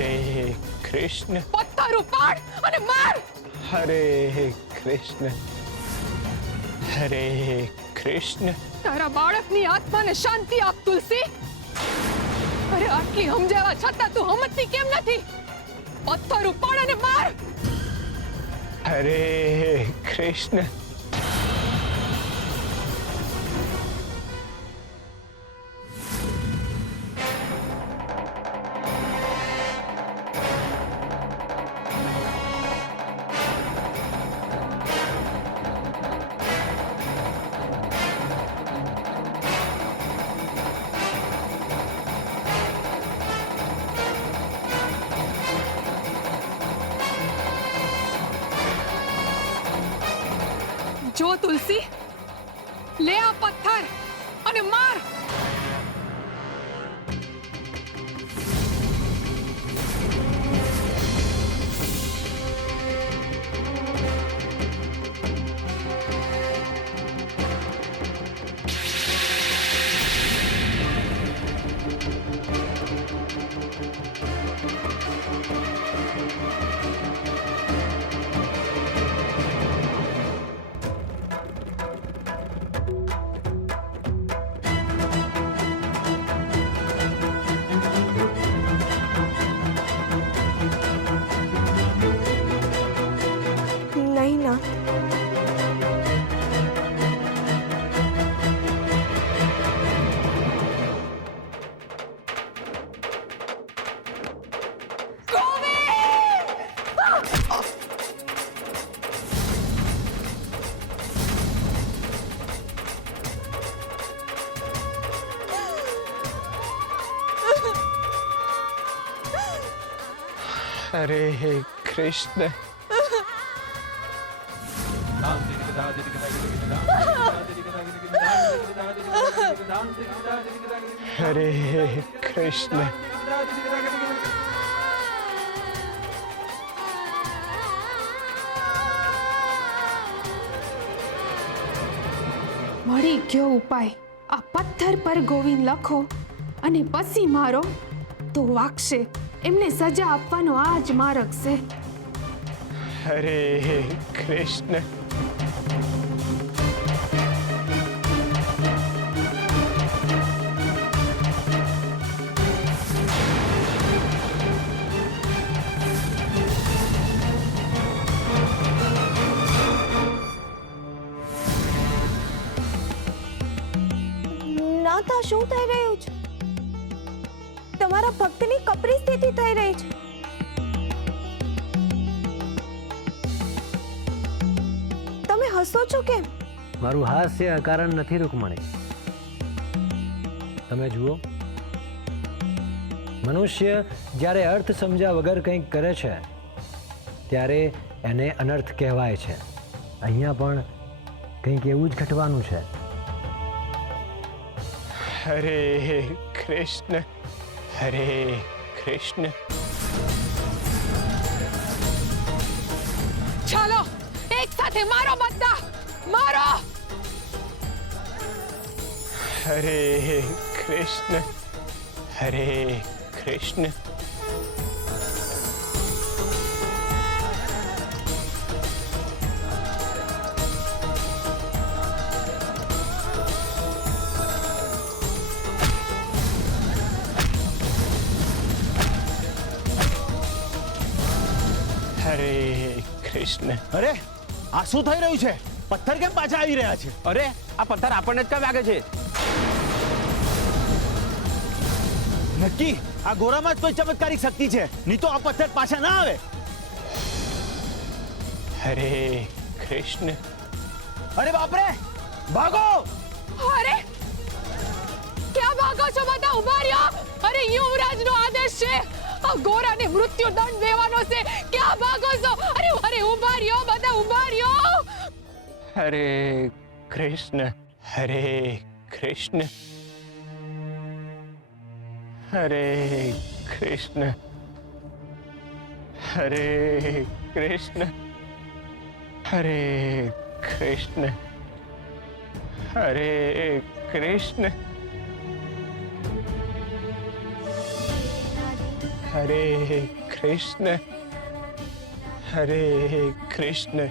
હરે કૃષ્ણ. પથ્થર ઉપાડ અને માર. હરે કૃષ્ણ. હરે કૃષ્ણ. તારા બાળકની આત્માને શાંતિ આપ તુલસી. અરે આટલી સમજાવવા છતાં તું સમજતી કેમ નથી? પથ્થર ઉપાડ અને માર. હરે કૃષ્ણ. જો તુલસી, લે આ પથ્થર અને માર. નહીં ના, હરે કૃષ્ણ. હરે કૃષ્ણ. મળી ગયો ઉપાય. આ પથ્થર પર ગોવિંદ લખો અને પછી મારો તો વાગશે. એમને સજા આપવાનો આ જ માર્ગ છે. હરે કૃષ્ણ. નાથા શું થઈ રહ્યું છે? તમારા ભક્તની કપરી સ્થિતિ થઈ રહી છે. તમે હસો છો કેમ? મારું હાસ્ય અકારણ નથી રૂકમણી. તમે જુઓ, મનુષ્ય જ્યારે અર્થ સમજ્યા વગર કંઈક કરે છે ત્યારે એને અનર્થ કહેવાય છે. અહીંયા પણ કંઈક એવું જ ઘટવાનું છે. હરે કૃષ્ણ. હરે કૃષ્ણ. ચાલો એક સાથે મારો બધા, મારો. હરે કૃષ્ણ. હરે કૃષ્ણ. હરે કૃષ્ણ. અરે આ શું થઈ રહ્યું છે? પથ્થર કેમ પાછા આવી રહ્યા છે? અરે આ પથ્થર આપણને જ કેમ વાગે છે? નક્કી આ ગોરામાં જ કોઈ ચમત્કારિક શક્તિ છે, નહીં તો આ પથ્થર પાછા ના આવે. હરે કૃષ્ણ. અરે બાપરે, ભાગો! અરે ક્યાં ભાગો છો બધા? ઉભા રહ્યો. અરે યુવરાજનો આદેશ છે, આ ગોરાને મૃત્યુ દંડ દેવાનો છે. ક્યાં ભાગો છો? અરે અરે ઉભા રહ્યો બધા, ઉભા રહ્યો. હરે કૃષ્ણ. હરે કૃષ્ણ. હરે કૃષ્ણ. હરે કૃષ્ણ. હરે કૃષ્ણ. હરે કૃષ્ણ. हरे कृष्ण हरे कृष्ण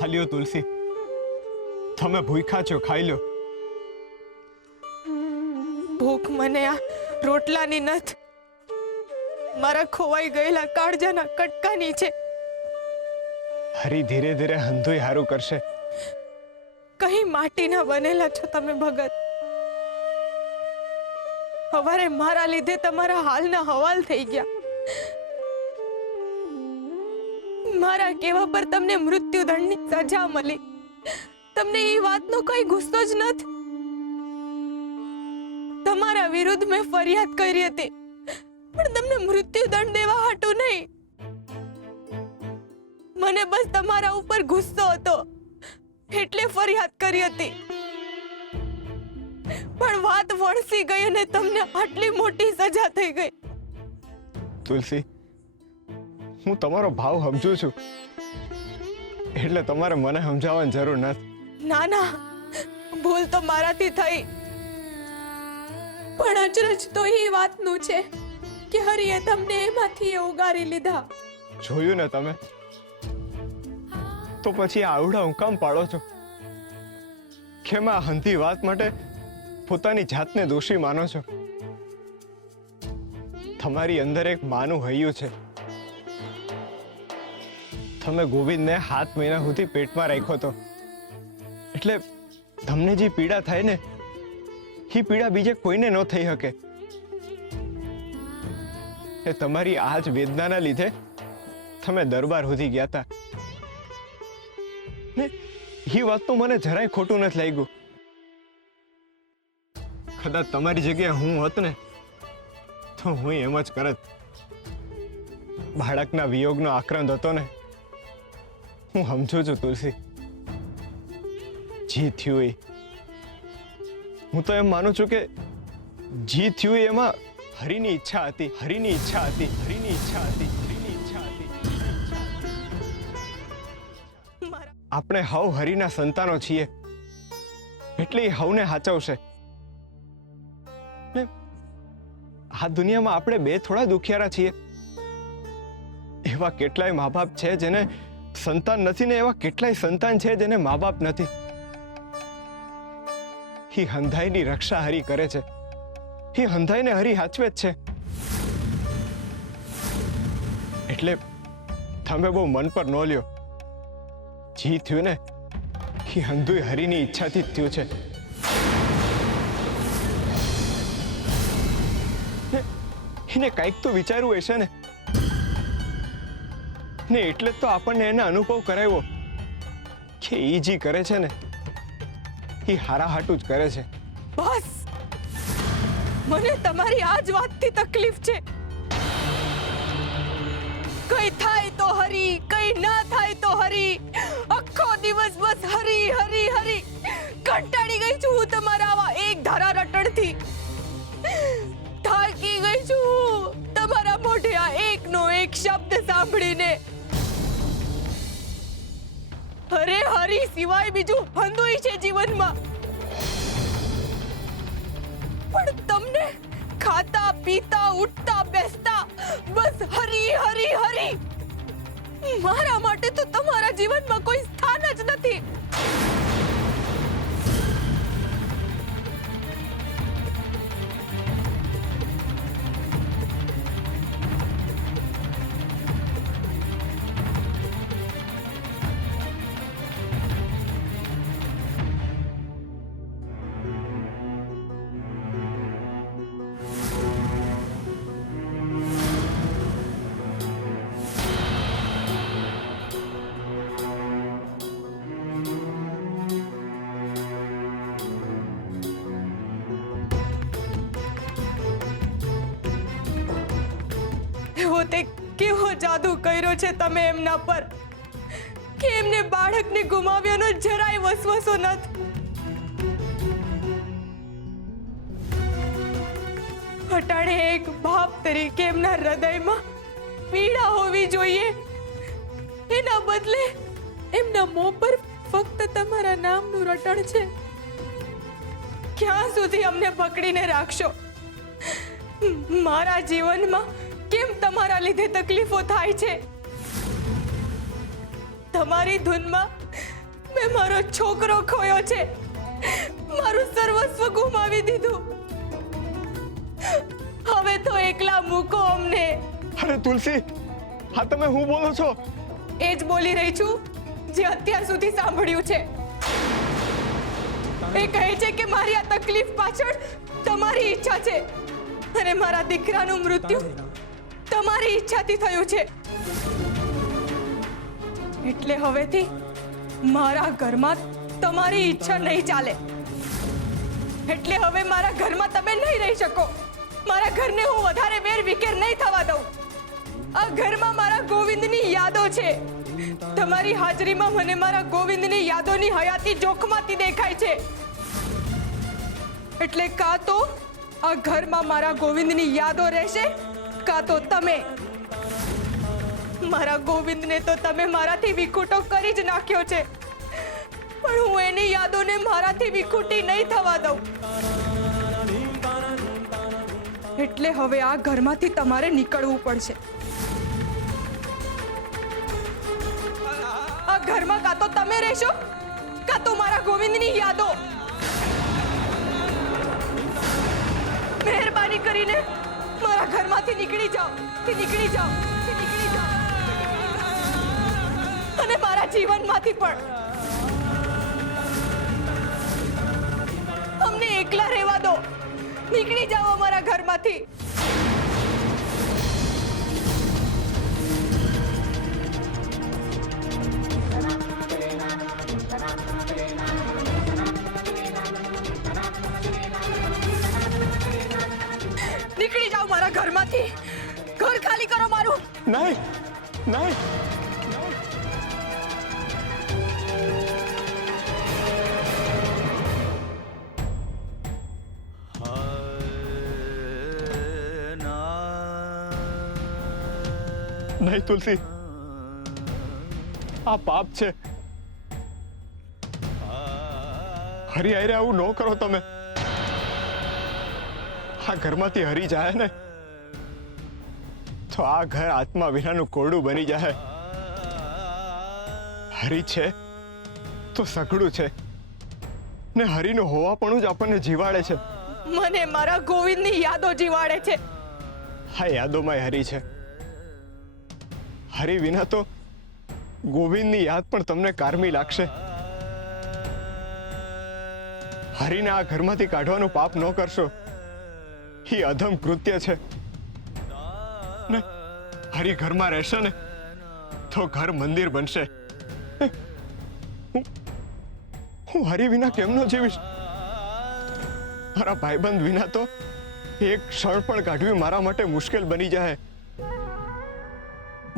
હાલ્યો તુલસી, તમે ભૂખ્યા છો, ખાઈ લો. ભૂખ મને આ રોટલાની નથ, મારા ખોવાઈ ગયેલા કાળજાના કટકાની છે. હરી ધીરે ધીરે હંધુય હારું કરશે. કઈ માટીના બનેલા છો તમે ભગત. હવારે મારા લીધે તમારા હાલના હવાલ થઈ ગયા. મારા કહેવા પર તમને મૃત્યુદંડની સજા મળી. તમને એ વાતનો કઈ ગુસ્સો જ નથી. તમારા વિરુદ્ધ મેં ફરિયાદ કરી હતી, પણ તમને મૃત્યુદંડ દેવા હાટું નહીં. મને બસ તમારા ઉપર ગુસ્સો હતો એટલે ફરિયાદ કરી હતી. પણ વાત વણસી ગઈ અને તમને આટલી મોટી સજા થઈ ગઈ. તુલસી, હું તમારો ભાવ સમજુ છું, એટલે તમારે મને સમજાવવાની જરૂર નથી. ના ના, ભૂલ તો મારાથી થઈ. પણ અચરજ તો એ વાતનું છે કે હરિએ તમને એમાંથી ઉગારી લીધા. જોયું ને તમે, તો પછી આવડા હુકામ પાડો છો? કેમ આ હંધી વાત માટે પોતાની જાતને દોષી માનો છો? તમારી અંદર એક માનું હૈયું છે. તમે ગોવિંદને 7 મહિના સુધી પેટમાં રાખ્યો હતો, એટલે તમને જે પીડા થાય ને, એ પીડા બીજે કોઈને ન થઈ શકે. એ તમારી આ જ વેદનાના લીધે તમે દરબાર સુધી ગયા હતા. ને એ વાત તો મને જરાય ખોટું નથી લાગ્યું. કદાચ તમારી જગ્યાએ હું હોત ને, તો હું એમ જ કરત. બાળકના વિયોગનો આક્રંદ હતો ને, હું સમજુ છું તુલસી. જી થયું એ, હું તો એમ માનું છું કે જી થયું એમાં હરિની ઈચ્છા હતી, હરિની ઈચ્છા હતી, હરિની ઈચ્છા હતી, હરિની ઈચ્છા હતી. આપણે હવ હરિના સંતાનો છીએ, એટલે એ હવને હાચવશે. ને આ દુનિયામાં આપણે બે થોડા દુખિયારા છીએ. એવા કેટલાય મા બાપ છે જેને સંતાન નથી, ને એવા કેટલાય સંતાન છે જેને મા બાપ નથી. ही हंधाईनी रक्षा हरी करे छे, ही हंधाई ने हरी हाचवे ज छे. એટલે તમે બહુ મન પર ન લ્યો. જી થયું ને, ही હંધુય હરીની ઈચ્છાથી જ થયું છે. એને કંઈક તો વિચારવું હશે ને, એટલે જ તો આપણને એને અનુભવ કરાવ્યો કે ઈ જી કરે છે ને, એ હારા હાટું જ કરે છે. બસ, મને તમારી આ જ વાતથી તકલીફ છે. કઈ થાય તો હરી, કઈ ના થાય તો હરી. આખો દિવસ બસ હરી હરી હરી. કંટાળી ગઈ છું હું તમારા આવા એક ધારા રટણથી. થાકી ગઈ છું તમારા મોઢે આ એકનો એક શબ્દ સાંભળીને. અરે હરી સિવાય બીજું હંધુય છે જીવનમાં, પણ તમને ખાતા પીતા ઉઠતા બેસતા બસ હરી હરી હરી. મારા માટે તો તમારા જીવનમાં કોઈ સ્થાન જ નથી. જાદુ કર્યો છે તમે એમના પર કે એમને બાળકને ગુમાવ્યાનો જરાય વસવસો નથી. અટાણે એક બાપ તરીકે એમના હૃદયમાં પીડા હોવી જોઈએ, એના બદલે એમના મોં પર ફક્ત તમારા નામનું રટણ છે. ક્યાં સુધી અમને પકડીને રાખશો? મારા જીવનમાં કેમ તમારા લીધે તકલીફો થાય છે? તમારી ધૂનમાં મેં મારો છોકરો ખોયો છે, મારું સર્વસ્વ ગુમાવી દીધું. હવે તો એકલા મૂકો અમને. અરે તુલસી, હા તમે હું બોલો છો? એ જ બોલી રહી છું જે અત્યાર સુધી સાંભળ્યું છે. એ કહે છે કે મારી આ તકલીફ પાછળ તમારી ઈચ્છા છે અને મારા દીકરાનું મૃત્યુ તમારી ઈચ્છાથી થયું છે. એટલે હવેથી મારા ઘરમાં તમારી ઈચ્છા નહીં ચાલે. એટલે હવે મારા ઘરમાં તમે નહીં રહી શકો. મારા ઘરને હું વધારે વેર વિખેર નહીં થવા દઉં. આ ઘરમાં મારા ગોવિંદની યાદો છે. તમારી હાજરીમાં મને મારા ગોવિંદની યાદોની હયાતી જોખમાતી દેખાય છે. એટલે કાં તો આ ઘરમાં મારા ગોવિંદની યાદો રહેશે, કાં તો તમે. મારા ગોવિંદને તો તમે મારાથી વિખૂટો કરી જ નાખ્યો છે, પણ હું એની યાદોને મારાથી વિખૂટી નહીં થવા દઉં. એટલે હવે આ ઘરમાંથી તમારે નીકળવું પડશે. આ ઘરમાં કાં તો તમે રહેશો, કાં તો મારા ગોવિંદની યાદો. મહેરબાની કરીને મારા ઘરમાંથી નીકળી જાઓ, નીકળી જાઓ, નીકળી જાઓ. અને મારા જીવનમાંથી પણ. અમને એકલા રહેવા દો. નીકળી જાઓ અમારા ઘરમાંથી. નીકળી જાઓ મારા ઘરમાંથી. ઘર ખાલી કરો મારું. નહીં નહીં, નહીં તુલસી, આ પાપ છે. હરી આયરે આવું ન કરો તમે. આ ઘરમાંથી હરી જાય ને તો આ ઘર આત્મા વિનાનું કોરડું બની જાય. હરી છે તો સઘળું છે ને હરીનું હોવાપણું જ આપણને જીવાડે છે. મને મારા ગોવિંદની યાદો જીવાડે છે. હા, યાદોમાં હરી છે. હરી વિના તો ગોવિંદની યાદ પણ તમને કારમી લાગશે. હરીને આ ઘરમાંથી કાઢવાનું પાપ ન કરશો. એ અધમ કૃત્ય છે ને. હરી ઘરમાં રહેશે ને તો ઘર મંદિર બનશે. હું હરી વિના કેમ ન જીવીશ? મારા ભાઈબંધ વિના તો એક ક્ષણ પણ કાઢવી મારા માટે મુશ્કેલ બની જાય.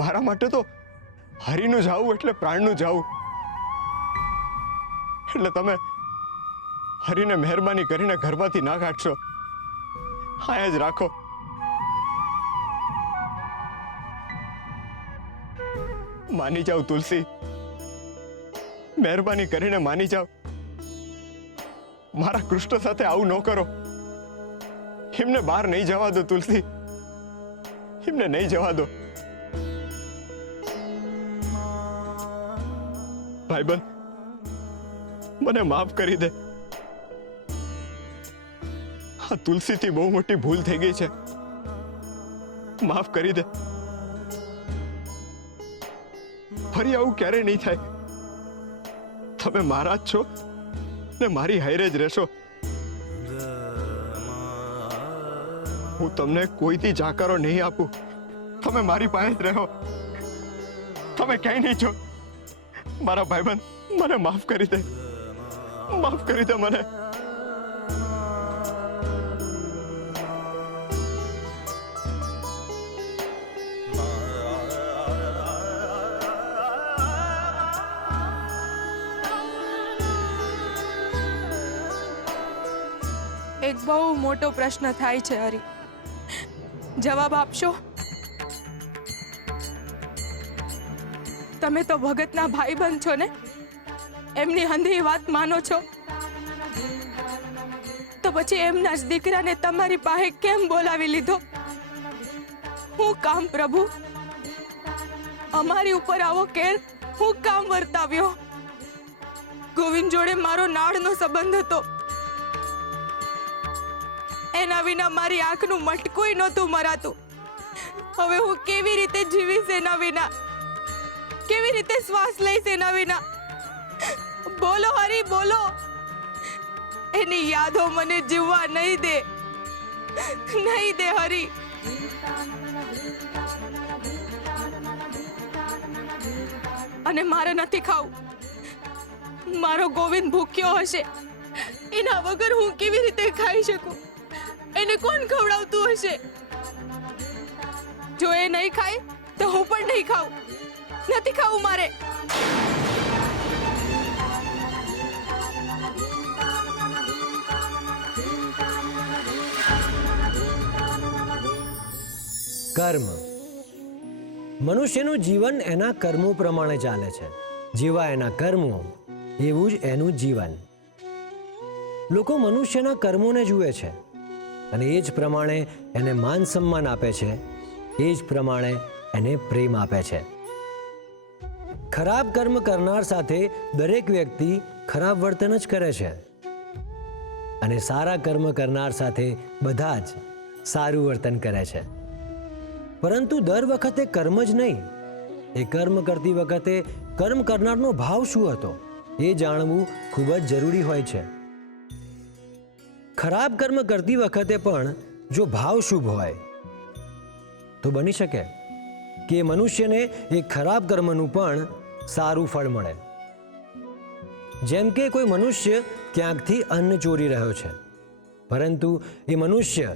મારા માટે તો હરીનું જાવું એટલે પ્રાણનું જાવું. એટલે તમે હરીને મહેરબાની કરીને ઘરમાંથી ના કાઢશો. હા જ રાખો. માની જાઓ તુલસી, મહેરબાની કરીને માની જાઓ. મારા કૃષ્ણ સાથે આવું ન કરો. એમને બહાર નહીં જવા દો તુલસી, એમને નહીં જવા દો. ભાઈબંધ, મને માફ કરી દે. આ તુલસીથી બહુ મોટી ભૂલ થઈ ગઈ છે. માફ કરી દે. ફરી આવું ક્યારેય નહીં થાય. તમે મારા જ છો ને મારી હારે જ રહેશો. હું તમને કોઈથી જાકારો નહીં આપું. તમે મારી પાસે જ રહો. તમે ક્યાંય નહીં છો. મારા ભાઈબંધ, મને માફ કરી દે. માફ કરી દે મને. બહુ મોટો પ્રશ્ન થાય છે હરી. જવાબ આપશો? તમે તો ભગતના ભાઈબંધ છો ને, એમની હંધી વાત માનો છો, તો પછી એમના જ દીકરાને તમારી પાસે કેમ બોલાવી લીધો? હું કામ પ્રભુ, અમારી ઉપર આવો કેર હું કામ વર્તાવ્યો? ગોવિંદ જોડે મારો નાળનો સંબંધ હતો, એના વિના મારી આંખનું મટકુંય નહોતું મરાતું. હવે હું કેવી રીતે જીવીશ એના વિના? કેવી રીતે શ્વાસ લઈશ એના વિના? બોલો હરી, બોલો. એની યાદો મને જીવવા નહીં દે, નહીં દે હરી. અને મારે નથી ખાવું. મારો ગોવિંદ ભૂખ્યો હશે, એના વગર હું કેવી રીતે ખાઈ શકું? એને કોણ ખવડાવતું હશે? જો એ નહીં ખાય તો હું પણ નહીં ખાઉં. નથી ખાવું મારે. કર્મ. મનુષ્યનું જીવન એના કર્મો પ્રમાણે ચાલે છે. જેવા એના કર્મો એવું જ એનું જીવન. લોકો મનુષ્યના કર્મોને જુએ છે અને એ જ પ્રમાણે એને માન સન્માન આપે છે, એ જ પ્રમાણે એને પ્રેમ આપે છે. ખરાબ કર્મ કરનાર સાથે દરેક વ્યક્તિ ખરાબ વર્તન જ કરે છે અને સારા કર્મ કરનાર સાથે બધા જ સારું વર્તન કરે છે. પરંતુ દર વખતે કર્મ જ નહીં, એ કર્મ કરતી વખતે કર્મ કરનારનો ભાવ શું હતો એ જાણવું ખૂબ જ જરૂરી હોય છે. ખરાબ કર્મ કરતી વખતે પણ જો ભાવ શુભ હોય તો બની શકે કે મનુષ્યને એ ખરાબ કર્મનું પણ સારું ફળ મળે. જેમ કે કોઈ મનુષ્ય ક્યાંકથી અન્ન ચોરી રહ્યો છે, પરંતુ એ મનુષ્ય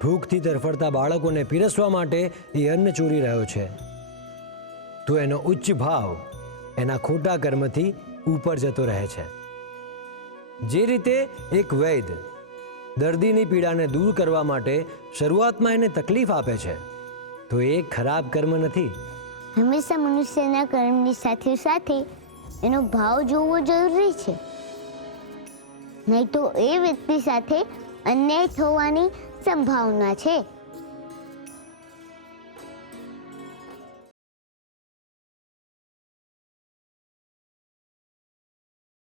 ભૂખથી તરફડતા બાળકોને પીરસવા માટે એ અન્ન ચોરી રહ્યો છે, તો એનો ઉચ્ચ ભાવ એના ખોટા કર્મથી ઉપર જતો રહે છે. જે રીતે એક વૈદ દર્દીની પીડાને દૂર કરવા માટે શરૂઆતમાં એને તકલીફ આપે છે, તો એ ખરાબ કર્મ નથી. હંમેશા મનુષ્યના કર્મની સાથે સાથે એનો ભાવ જોવો જરૂરી છે, નહીં તો એ વ્યક્તિ સાથે અન્યાય થવાની સંભાવના છે.